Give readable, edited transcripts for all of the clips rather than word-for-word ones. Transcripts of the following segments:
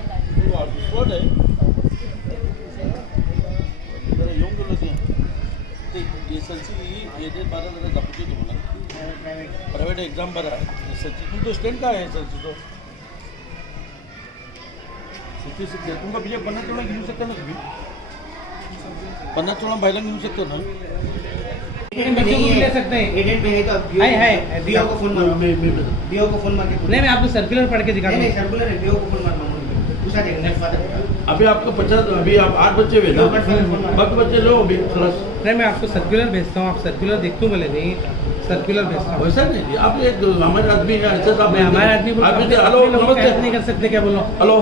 Spot है जरा येऊन गेलो की ते एसएलसी येते बारा जरा दाखवतो तुम्हाला प्रायव्हेट एक्झाम बरा आहे एसएलसी तुमचं स्टँड काय आहे एसएलसी तो सिटी सिटी तुमका बीजे 50 तोळा घेऊ शकता ना तुम्ही 50 तोळा बायला घेऊ शकता ना ले सकते हैं एजेंट में है तो है बीओ को फोन मारो बीओ को फोन मार के नहीं मैं आपको सर्कुलर पढ़ के दिखा नहीं सर्कुलर है बीओ को फोन मारो पूछा देंगे नेक्स्ट बात अभी आपको 50 अभी आप 8 बच्चे हुए ना 8 बच्चे लो अभी क्लास नहीं मैं आपको सर्कुलर भेजता हूँ आप सर्कुलर देखते हो बोले नहीं सर्कुलर भेजता हूँ वैसा नहीं आप एक हमारे आदमी है ऐसा साहब मैं हमारे आदमी आप हेलो नमस्ते नहीं कर सकते क्या बोलो ಹಲೋ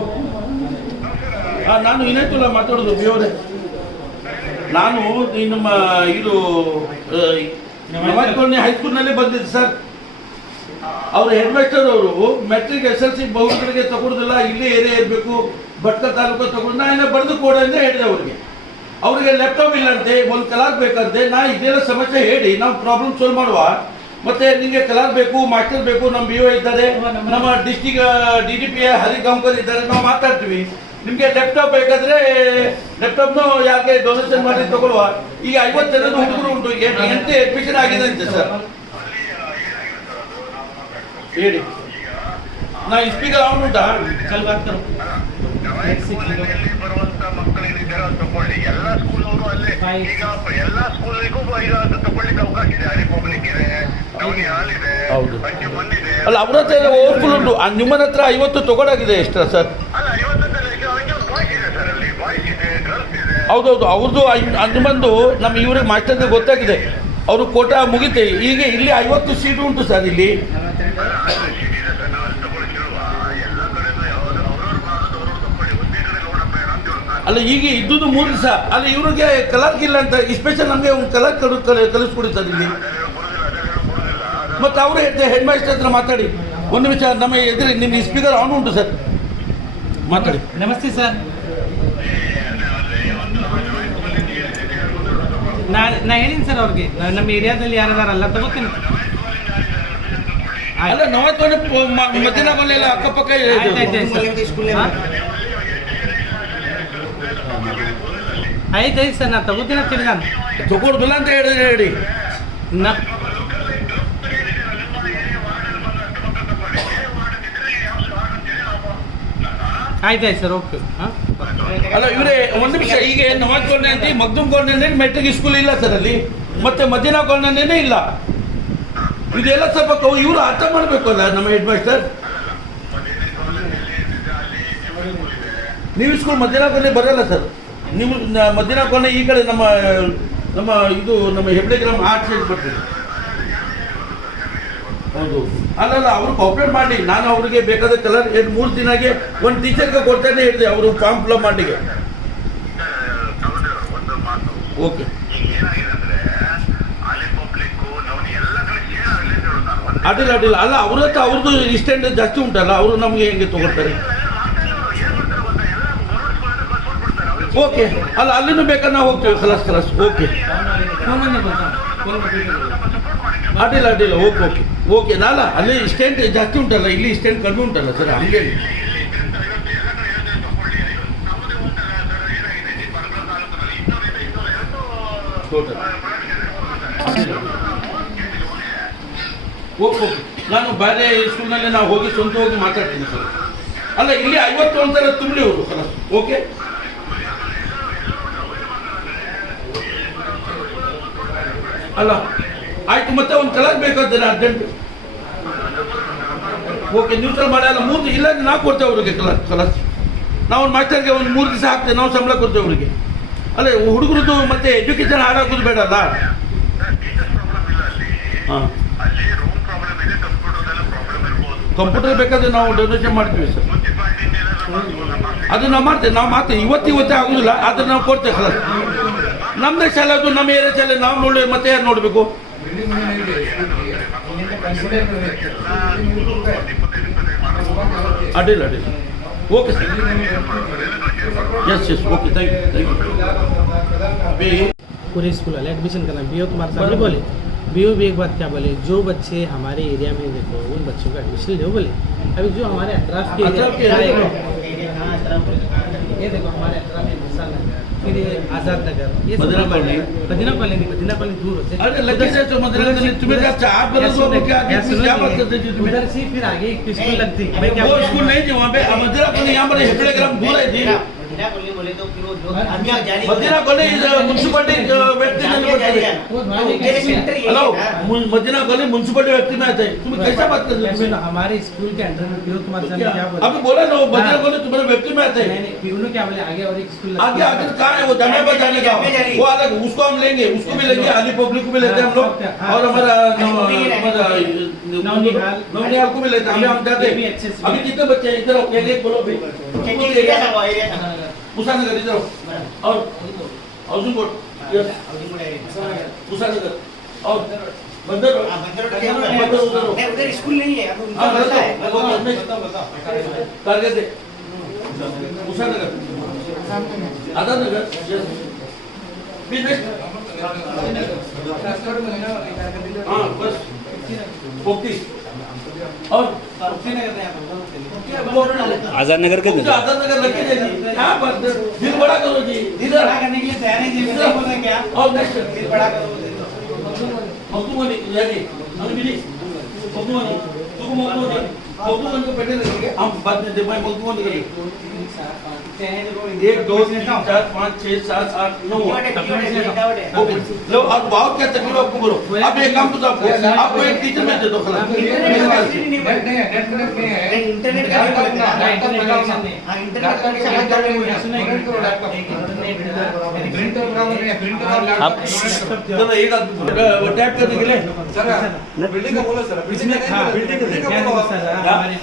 ಹಾಂ ನಾನು ಏನಾಯ್ತಲ್ಲ ಮಾತಾಡೋದು ಬಿಯವರೇ ನಾನು ಈ ನಮ್ಮ ಇದು ನವಾಜ್ಕೋಣೆ ಹೈಸ್ಕೂಲ್ನಲ್ಲೇ ಬಂದಿದ್ದೆ ಸರ್ ಅವರು ಹೆಡ್ ಮಾಸ್ಟರ್ ಅವರು ಮೆಟ್ರಿಕ್ ಎಸ್ ಎಲ್ ಸಿ ಬಹುಗಳಿಗೆ ತಗೊಳ್ಳೋದಿಲ್ಲ ಇಲ್ಲೇ ಏರಿಯಾ ಇರಬೇಕು ಭಟ್ಕ ತಾಲೂಕು ತಗೊಂಡು ನಾ ಏನೋ ಬರೆದು ಕೊಡು ಅಂತ ಹೇಳಿದೆ ಅವರಿಗೆ ಲ್ಯಾಪ್ಟಾಪ್ ಇಲ್ಲಂತೆ ಒಂದು ಕಲಾಕ್ ಬೇಕಂತೆ ನಾ ಇದೆಲ್ಲ ಸಮಸ್ಯೆ ಹೇಳಿ ನಾವು ಪ್ರಾಬ್ಲಮ್ ಸಾಲ್ವ್ ಮಾಡುವ ಮತ್ತೆ ನಿಮಗೆ ಕಲಾರ್ ಬೇಕು ಮಾಸ್ಟರ್ ಬೇಕು ನಮ್ಮ ಬಿ ಒ ಇದ್ದಾರೆ ನಮ್ಮ ಡಿಸ್ಟಿಕ್ DDP ಹರಿಗಾಂವ್ಕರ್ ಇದ್ದಾರೆ ನಾವು ಮಾತಾಡ್ತೀವಿ ನಿಮಗೆ ಲ್ಯಾಪ್ಟಾಪ್ ಬೇಕಾದ್ರೆ ಲ್ಯಾಪ್ಟಾಪ್ನು ಯಾಕೆ ಡೊನೇಷನ್ ಮಾಡಿ ತಗೊಳ್ಳುವ ಈಗ 50 ಜನದ ಹುಡುಗರು ಉಂಟು 8 ಅಡ್ಮಿಷನ್ ಆಗಿದೆ ಅಂತೆ ಸರ್ ಹೇಳಿ ನಾ ಸ್ಪೀಕರ್ ಆನ್ ಉಂಟಾ ಚಲ್ ಬಾತ್ ಕರೋ ಬರುವಂತ ಮಕ್ಕಳೇನಿದ್ದಾರೆ ಅದು ತಗೊಳ್ಳಿ ಎಲ್ಲ ಸ್ಕೂಲ್ ಅವರು ಅಲ್ಲೇ ಈಗ ಎಲ್ಲ ಸ್ಕೂಲಿಗೂ ಇದು ತಗೊಳ್ಳಿಕ್ಕೆ ಅವಕಾಶ ಇದೆ ರಿಪಬ್ಲಿಕ್ ಇದೆ ಟೌನಿ ಹಾಲ್ ಇದೆ ಅಂಜುಮನ್ ಇದೆ ಅಲ್ಲ ಅವ್ರ ಹತ್ರ ಓವರ್ಫುಲ್ ಉಂಟು ನಿಮ್ಮನ ಹತ್ರ 50 ತಗೊಳಾಗಿದೆ ಎಷ್ಟ ಸರ್ ಅಲ್ಲ 50 ಬಾಯ್ಸ್ ಇದೆ ಸರ್ ಅಲ್ಲಿ ಬಾಯ್ಸ್ ಇದೆ ಗರ್ಲ್ಸ್ ಇದೆ ಹೌದೌದು ಅವ್ರದ್ದು ಅಂಜುಮಂದು ನಮ್ಮ ಇವ್ರಿಗೆ ಮಾಸ್ಟರ್ಗೆ ಗೊತ್ತಾಗಿದೆ ಅವರು ಕೋಟಾ ಮುಗಿತೆ ಈಗ ಇಲ್ಲಿ 50 ಸೀಟು ಉಂಟು ಸರ್ ಇಲ್ಲಿ ಅಲ್ಲ ಈಗ ಇದ್ದುದು 3 ದಿವಸ ಅಲ್ಲ ಇವ್ರಿಗೆ ಕಲರ್ಕ್ ಇಲ್ಲ ಅಂತ ಸ್ಪೆಷಲ್ ನಮಗೆ ಒಂದು ಕಲರ್ ಕಲಿಸ್ಕೊಡಿ ಸರ್ ಇಲ್ಲಿ ಮತ್ತು ಅವರೇ ಹೆಡ್ ಮಾಸ್ಟರ್ ಹತ್ರ ಮಾತಾಡಿ ಒಂದು ನಿಮಿಷ ನಮ್ಮ ಎದುರು ನಿಮ್ಮ ಸ್ಪೀಕರ್ ಆನ್ ಉಂಟು ಸರ್ ಮಾತಾಡಿ नमस्ते सर ನಾ ಹೇಳಿನಿ ಸರ್ ಅವ್ರಿಗೆ ನಮ್ಮ ಏರಿಯಾದಲ್ಲಿ ಯಾರದಾರಲ್ಲ ತಗೋತೀನಿ ಅಲ್ಲ ನವತ್ತೊಂದು ಮಧ್ಯಾಹ್ನ ಎಲ್ಲ ಅಕ್ಕಪಕ್ಕ ಆಯ್ತು ಸರ್ ನಾ ತಗೋತೀನಿ ಅಂತ ಹೇಳಿದಾನೆ ತಗೊಳ್ದಿಲ್ಲ ಅಂತ ಹೇಳಿದ್ರೆ ಹೇಳಿ ಆಯ್ತಾಯ್ತು ಸರ್ ಓಕೆ ಹಾಂ ಅಲ್ಲ ಇವರೇ ಒಂದು ನಿಮಿಷ ಈಗ ನವಾಜ್ಕೋಣೆ ಅಂತ ಮಗ್ದುಮ್ ಕೋಣೆ ಮೆಟ್ರಿಕ್ ಸ್ಕೂಲ್ ಇಲ್ಲ ಸರ್ ಅಲ್ಲಿ ಮತ್ತೆ ಮದೀನಾ ಕೋಣೆನೇ ಇಲ್ಲ ಇದೆಲ್ಲ ಸ್ವಲ್ಪ ಇವರು ಅರ್ಥ ಮಾಡಬೇಕು ಅಲ್ಲ ನಮ್ಮ ಹೆಡ್ ಮಾಸ್ಟರ್ ನೀವು ಸ್ಕೂಲ್ ಮದೀನಾ ಕೋಣೆ ಬರಲ್ಲ ಸರ್ ನೀವು ಮದೀನಾ ಕೋಣೆ ಈ ಕಡೆ ನಮ್ಮ ನಮ್ಮ ಇದು ನಮ್ಮ ಹೆಬ್ಳೆ ಗ್ರಾಮ ಆರ್ಟ್ ಸೈಡ್ ಬರ್ತದೆ ಹೌದು ಅಲ್ಲಲ್ಲ ಅವರು ಕಾಪರೇಟ್ ಮಾಡಿ ನಾನು ಅವರಿಗೆ ಬೇಕಾದ ಕಲರ್ 3 ದಿನಕ್ಕೆ ಒಂದು ಟೀಚರ್ಗೆ ಕೊಡ್ತಾನೆ ಹೇಳಿದೆ ಅವರು ಫಾರ್ಮ್ ಫಿಲ್ ಮಾಡಿಗೆ ಓಕೆ ಅಡ್ಡಿಲ್ಲ ಅಡ್ಡಿಲ್ಲ ಅಲ್ಲ ಅವ್ರ ಹತ್ರ ಅವ್ರದ್ದು ಇಷ್ಟೆಂಡ್ ಜಾಸ್ತಿ ಉಂಟಲ್ಲ ಅವರು ನಮಗೆ ಹೆಂಗೆ ತಗೊಳ್ತಾರೆ ಓಕೆ ಅಲ್ಲ ಅಲ್ಲಿನೂ ಬೇಕಾದ್ರೆ ನಾವು ಹೋಗ್ತೇವೆ ಖಲಾಸ್ ಓಕೆ ಅಡ್ಡಿಲ್ಲ ಅಡ್ಡಿಲ್ಲ ಓಕೆ ಓಕೆ ಓಕೆ ನಾಲ ಅಲ್ಲಿ ಸ್ಟ್ಯಾಂಡ್ ಜಾಸ್ತಿ ಉಂಟಲ್ಲ ಇಲ್ಲಿ ಸ್ಟ್ಯಾಂಡ್ ಕಡಿಮೆ ಉಂಟಲ್ಲ ಸರ್ ಹಂಗೆ ಓಕೆ ಓಕೆ ನಾನು ಬೇರೆ ಸ್ಕೂಲ್ನಲ್ಲಿ ನಾವು ಹೋಗಿ ಸ್ವಂತ ಹೋಗಿ ಮಾತಾಡ್ತೀನಿ ಸರ್ ಅಲ್ಲ ಇಲ್ಲಿ 50 ಅಂತಾರೆ ತುಂಬಲಿ ಅವರು ಖಲಾಸ್ ಓಕೆ ಅಲ್ಲ ಆಯ್ತು ಮತ್ತೆ ಒಂದು ಕಲರ್ ಬೇಕಾದ್ರೆ ಅರ್ಜೆಂಟ್ ಓಕೆ ನ್ಯೂಟ್ರಲ್ ಮಾಡಿ ಅಲ್ಲ 3 ಇಲ್ಲ ನಾವು ಕೊಡ್ತೇವೆ ಅವ್ರಿಗೆ ಕಲರ್ ನಾವು ಒಂದು ಮಾಸ್ಟರ್ಗೆ ಒಂದು 3 ದಿವಸ ಹಾಕ್ತೇವೆ ನಾವು ಸಂಬಳ ಕೊಡ್ತೇವೆ ಅವ್ರಿಗೆ ಅಲ್ಲ ಹುಡುಗರದ್ದು ಮತ್ತೆ ಎಜುಕೇಶನ್ ಹಾಳಾಗೋದು ಬೇಡ ಅಲ್ಲ ಹಾಂ ಕಂಪ್ಯೂಟರ್ ಬೇಕಾದ್ರೆ ನಾವು ಡೊನೇಷನ್ ಮಾಡ್ತೀವಿ ಸರ್ ಅದು ನಾವು ಮಾಡ್ತೇವೆ ಇವತ್ತೇ ಆಗೋದಿಲ್ಲ ಆದರೆ ನಾವು ಕೊಡ್ತೇವೆ ಕಲರ್ ನಮ್ಮದೇ ಶಾಲೆ ಅದು ನಮ್ಮ ಏರಿಯಾ ಶಾಲೆ ನಾವು ನೋಡಿ ಮತ್ತೆ ಯಾರು ನೋಡಬೇಕು ಅಡ್ಡಿಲ್ಲ okay sir yes okay thank you पूरे स्कूल वाले एडमिशन करना बीओ तुम्हारे सामने बोले बीओ भी एक बात क्या बोले जो बच्चे हमारे एरिया में देखो उन बच्चों का एडमिशन लो बोले अभी जो हमारे अतराफ के ये देखो हमारे अंतरा में विशाल नगर, फिर ये आजाद नगर, ये सब मदीना बन रहा है। कॉलोनी। मदीना कॉलोनी दूर होते हैं। अरे लगे से तो मदीना कॉलोनी तुम्हें क्या 4 बरस हो गए, क्या आगे क्या बात करते थे तुम्हें? उधर से फिर आगे एक स्कूल लगती है। मैं क्या वो स्कूल नहीं थी वहाँ पे, मदीना कॉलोनी यहाँ पर हेगड़े ग्राम दूर है थी। मदीना कॉलोनी बोले तो फिर वो जो आगे जाने मदीना कॉलोनी म्युनिसिपलिटी व्यक्ति में हेलो मदीना कॉलोनी म्युनिसिपलिटी व्यक्ति में आते हैं, तुम्हें कैसा बात कर रहे हो? हमारे स्कूल के अंडर में पीयू कुमार साहब ने क्या बोला? अभी बोला ना वो मदीना कॉलोनी तुम्हारे व्यक्ति में आते हैं। नहीं, पीयू ने क्या बोले आगे और एक स्कूल आगे आगे कहाँ है वो जामियाबाद जाने का, वो अलग, उसको हम लेंगे, उसको भी लेंगे, आली पब्लिक को भी लेते हैं हम लोग, और हमारा नवनिहाल को भी लेते हैं, हम जाते हैं। अभी कितने बच्चे हैं इधर? एक बोलो भाई, कुशानगर इधर और हाउसिंग कुशानगर और बंदर उधर स्कूल नहीं है, अब उनका मसला है। कारगे कुशानगर आजाद नगर हाँ बस पोखती और आजाद नगर के आजाद नगर लगे जाएगी। क्या बात है, दिल बड़ा करो जी, दिल बड़ा करने के लिए तैयार है जी, मैं बोल रहा क्या और नेक्स्ट दिल बड़ा करो। मखदूमनी यानी अनबिली मखदूमनी तुम मखदूमनी को बैठे रहेंगे हम बाद में देखो मखदूमनी करेंगे 1 2 3 4 5 6 7 8 9 लो अब बहुत क्या तकलीफ आपको बोलो। अब एक काम तो आपको एक टीचर में दे दो खलास चलो एक आदमी टैप करने के लिए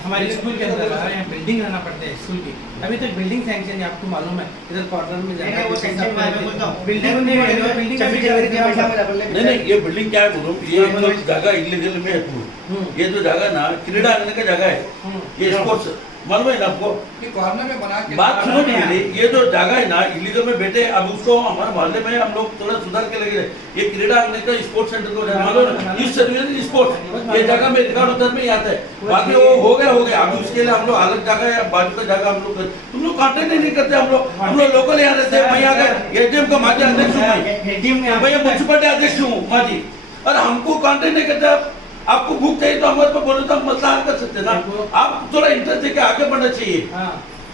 हमारे स्कूल के अंदर यहाँ बिल्डिंग रहना पड़ता है स्कूल की। अभी तक बिल्डिंग सैंक्शन है, आपको मालूम है इधर कॉर्नर में जाना है, बिल्डिंग नहीं नहीं ये बिल्डिंग क्या है बोलो, ये जो जगह इलीगल में है, ये जो जगह ना क्रीड़ा आंगन का जगह है, ये स्पोर्ट्स मालूम है ना आपको? कॉर्नर में बना के बात सुनो मेरी, ये जो जगह है ना इलीगल में बैठे, अब उसको हमारे मोहल्ले में हम लोग थोड़ा सुधार के लगे। ये क्रीड़ा आंगन का स्पोर्ट्स सेंटर को मालूम है, इस सर्विस स्पोर्ट्स ये जगह में रिकॉर्ड उतर में आता है, बाकी वो हो गया अभी उसके लिए हम लोग अलग जगह या बाजू का जगह हम लोग तुम लोग कॉन्टेक्ट नहीं करते। हम लोग लोकल यहाँ रहते हैं, मैं यहाँ का एटीएम का माजी अध्यक्ष हूँ, मैं म्युनिसिपलिटी अध्यक्ष हूँ माजी, और हमको कॉन्टेक्ट नहीं करते। आपको भूख चाहिए तो हमारे पर बोलो तो हम मसला हल कर सकते हैं ना। आप थोड़ा इंटरेस्ट देके आगे बढ़ना चाहिए।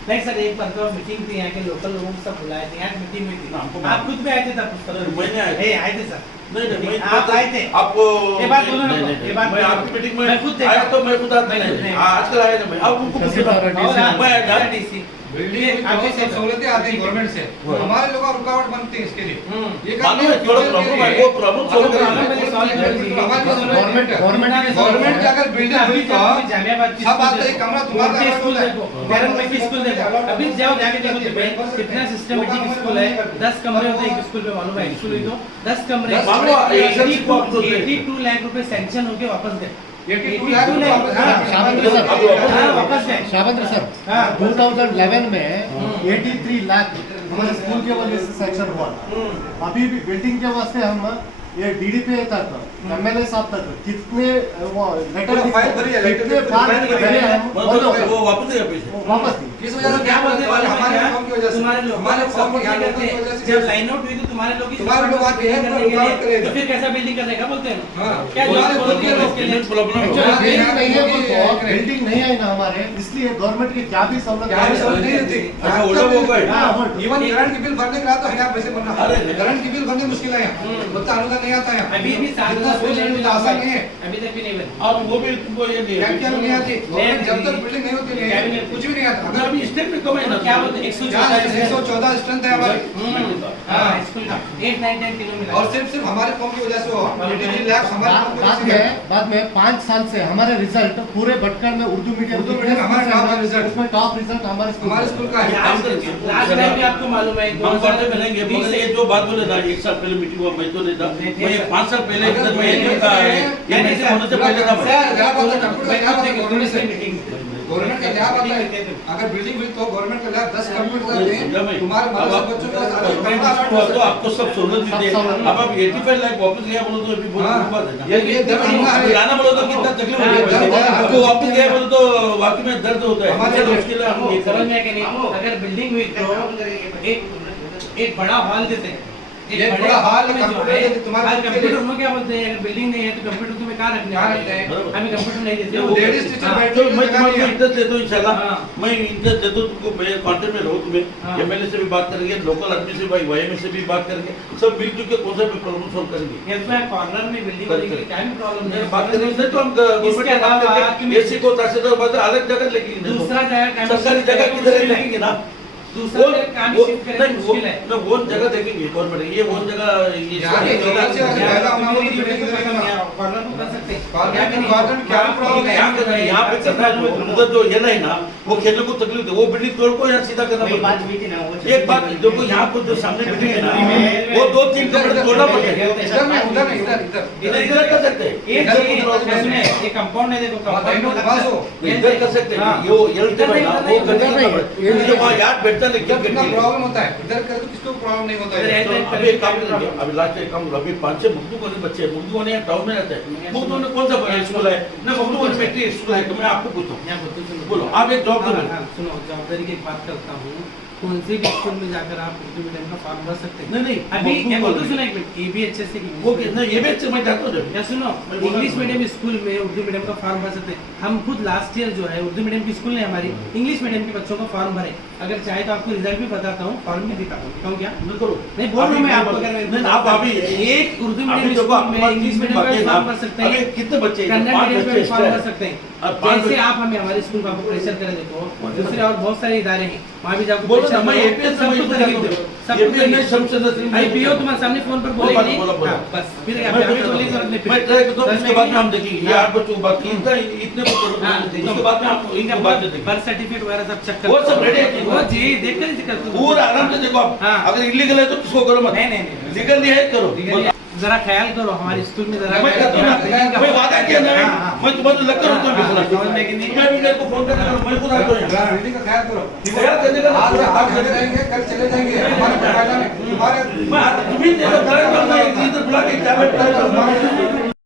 नहीं सर, एक बार तो मीटिंग थी यहाँ के लोकल लोगों को सब बुलाए थे, यहाँ मीटिंग हुई थी, आप खुद भी आए थे तब? मैंने आए थे सर। नहीं आप आए थे आपको ये बात बोलो ना, ये बात मैं आपकी मीटिंग में मैं खुद आया तो मैं खुद आता नहीं, आजकल आया ना मैं, अब उनको पूछना बिल्डिंग आपको सहूलतें आती हैं गवर्नमेंट से, हमारे लोग रुकावट बनती है इसके लिए। ये मालूम है थोड़ा प्रॉब्लम है, वो प्रॉब्लम सॉल्व करना गवर्नमेंट की अगर बिल्डिंग हुई तो सब आता है, कमरा तुम्हारा स्कूल देखो, स्कूल देखो, अभी जाओ जाके देखो कितना सिस्टमेटिक स्कूल है। 10 कमरे होते हैं एक स्कूल में, मालूम है? स्कूल हुई तो 10 कमरे, 82 लाख रुपए सैंक्शन होके वापस गए। 82 लाख शाबंद्र सर 2011 में 83 लाख हमारे स्कूल के वजह से सैंक्शन हुआ। अभी भी बिल्डिंग के वास्ते हम ये डीडीपी तक एमएलए साहब तक कितने वो लेटर फाइल भरी है, कितने फाइल भरे हम वो वापस गया पैसे वापस किस वजह से, क्या बोलते हैं हमारे फॉर्म की वजह से, तुम्हारे लोग हमारे फॉर्म की वजह से जब लाइन आउट हुई तो तुम्हारे लोग तुम्हारे लोग आते हैं तो फिर कैसा बिल्डिंग करने का बोलते हैं? हाँ, क्या तुम्हारे बोलते खुद के हैं लोग के लिए? बिल्डिंग नहीं है, बिल्डिंग नहीं है ना हमारे, इसलिए गवर्नमेंट की क्या भी सहूलत क्या भी सहूलत नहीं होती। अच्छा वो लोग हो गए इवन करंट की बिल भरने के बाद तो यहाँ पैसे भरना, अरे करंट की बिल भरनी मुश्किल है यहाँ, बच्चा अनुदान नहीं आता है। अभी भी 7 इतना सोच लेने में आसान नहीं है, अभी तक भी नहीं बनी। और वो भी तुमको ये नहीं क्या नहीं आती जब तक बिल्डिंग नहीं होती नहीं कुछ भी नहीं आता। अगर अभी स्टेट में कम है ना, क्या बोलते हैं? 114 स्ट्रेंथ है हमारी, हाँ स्कूल का 8 9 10 किलोमीटर और सिर्फ हमारे फॉर्म की वजह से हो 83 लाख हमारे फॉर्म की वजह से। बाद में 5 साल से हमारे रिजल्ट पूरे भटकल में उर्दू मीडियम हमारे टॉप रिजल्ट, उसमें टॉप रिजल्ट हमारे स्कूल का है। लास्ट टाइम भी आपको मालूम है हम बातें मिलेंगे, मगर ये जो बात बोले ना 1 साल पहले मीटिंग हुआ, मैं तो नहीं था, मैं 5 साल पहले इधर मैं एटीएम का है, ये मीटिंग होने से पहले था मैं। सर क्या बात है, कंप्यूटर क्या बात है गवर्नमेंट से गवर्नमेंट का लैब आता है, अगर बिल्डिंग हुई तो गवर्नमेंट का लैब 10 कंप्यूटर रहते हैं, तुम्हारे मदरसे बच्चों का तो आपको सब सहूलत भी दे। अब आप 85 लाख वापस गया बोलो तो अभी बहुत बड़ी बात है ना। ये दर्द होगा है। जाना बोलो तो कितना तकलीफ होगी, आपको वापस गया बोलो तो वाकई में दर्द होता है। हमारे चलो उसके लिए हम ये समझ करें। में कि नहीं, अगर बिल्डिंग हुई तो एक बड़ा हॉल देते हैं, एक बड़ा हॉल में जो कंप्यूटर है, देते हैं, तुम्हारे आज बच्चे के कंप्यूटर लिए। में क्या बोलते हैं, अगर बिल्डिंग नहीं है तो कंप्यूटर तुम्हें कहाँ रखने कहाँ वाले रखते हैं? हैं? हमें कंप्यूटर नहीं देते वो वो लेडीज टीचर हाँ, बैठ- तो मैं तुम्हारे इज्जत देता हूँ इंशाल्लाह। हाँ। मैं इज्जत देता हूँ तुमको, मैं कांटेक्ट में रहो तुम्हें। हाँ। एमएलए से भी बात करेंगे, लोकल आदमी से भाई वाईएमए से भी बात करेंगे, सब मिलजुल के कौन सा भी प्रॉब्लम सॉल्व करेंगे। इसमें कॉर्नर में बिल्डिंग होने के लिए क्या भी प्रॉब्लम नहीं है। बात करेंगे तो हम गवर्नमेंट इसके से बात अलावा करके एसी को तहसीलदार अलग जगह लेके दूसरा जगह सरकारी जगह किधर है देखेंगे ना। दूसरा जगह काम शिफ्ट करना मुश्किल है। वो जगह देखेंगे गवर्नमेंट, ये वो जगह ये यहाँ पे लोकल से अगर ज्यादा होना हो तो बिल्डिंग में करना। कॉर्नर को कर सकते हैं। कॉर्नर क्या में भी नहीं। कॉर्नर क्या प्रॉब्लम है? यहाँ करना है, यहाँ पे करना है। उधर जो ये नहीं ना, वो खेलने को तकलीफ है, वो बिल्डिंग तोड़ को यहाँ सीधा करना वही पड़ता बात है। हुई थी ना वो एक बात देखो, यहाँ पर जो सामने बिल्डिंग है ना, वो 2-3 कमरे तोड़ना पड़ेगा। इधर में उधर नहीं इधर इधर इधर कर सकते हैं, एक इधर चीज को प्रॉब्लम इसमें है। ये कंपाउंड है, देखो हाँ, कंपाउंड में दरवाज़ हो। इधर कर सकते हैं, हाँ। ये वो एलते में ना, वो इधर करना नहीं, पड़ता ये है। जो वहाँ याद बैठता है इधर कितना लेकिन प्रॉब्लम होता है, इधर कर तो किसको प्रॉब्लम नहीं होता है। इधर तो अभी एक काम करेंगे, अभी लास्ट एक काम, अभी 5-6 मुर्दू वाले बच्चे हैं, मुर्दू वाले यहाँ टाउन में रहते हैं, मुर्दू में कौन सा स्कूल है ना, मुर्दू वाले मेट्रिक स्कूल है, तो मैं आपको पूछता हूँ, यहाँ बोलो, बोलो आप एक जॉब हाँ, दो। हाँ, सुनो, जवाबदारी की एक बात करता हूँ, कौन से भी स्कूल में जाकर आप उर्दू मीडियम का फॉर्म भर सकते हैं। नहीं, नहीं, अभी उर्दू क्या बोल बोलते रही सुना एक मिनट, ABHS से वो नहीं, ये भी अच्छे मैं चाहता हूँ जब या सुनो, मैं बोल रहा इंग्लिश हूँ। मीडियम स्कूल में उर्दू मीडियम का फॉर्म भर सकते हैं। हम खुद लास्ट ईयर जो है उर्दू मीडियम की स्कूल ने हमारी इंग्लिश मीडियम के बच्चों का फॉर्म भरे। अगर चाहे तो आपको रिजल्ट भी बताता हूँ, फॉर्म भी दिखाता हूँ, कहूँ क्या? नहीं करो, नहीं बोल रहा हूँ मैं आपको, अगर नहीं आप अभी एक उर्दू अभी मीडियम देखो, स्कूल आपके में पास इंग्लिश 30 मीडियम बाकी का है फॉर्म ना। भर सकते अभी हैं, कितने बच्चे हैं? कन्नड़ 5 मीडियम बच्चे में फॉर्म extra भर है। सकते हैं। अब 5 जैसे बच्चे- आप हमें हमारे स्कूल का प्रेशर करें, देखो दूसरे और बहुत सारे इदारे हैं, वहाँ भी जाकर बोलो ना, pressure मैं करो, APS सबको में तरकीब दो, सबको APS में तरकीब दो। शम्स नसीम आई पीओ तुम्हारे सामने फोन पर बोलो, बोलेगी नहीं? बोलो। हाँ, बस फिर मैं आप हमें बोलेंगे और अपने मैं ट्राई करता हूँ, दस उसके में बाद में नहीं। हम देखेंगे ये 8 बच्चों को बात की, इतने को करो, हाँ, उसके बाद में हम इनका बात में देखेंगे। बर्थ सर्टिफिकेट वगैरह सब चेक वो सब ready है? वो जी देख कर ही करते हो। पूरा आराम से देखो आप, हाँ। अगर इलीगल है तो किसको करो मत, नहीं, नहीं, नहीं। लीगल नहीं है करो। जरा ख्याल करो हमारे स्कूल में जरा मैं कहता हूँ ना, मैं वादा किया ना, हाँ, हाँ। मैं तुम्हारे लग कर हाँ, हाँ, समझ में कि नहीं? मैं भी मेरे को फोन करने का, मैं खुद आता हूँ यहाँ। बिल्डिंग का ख्याल करो। ख्याल करने का आज आप चले जाएंगे, कल चले जाएंगे, हमारे फायदा में तुम्हारे मैं तुम्हें देखो, इधर बुला के क्या बैठता है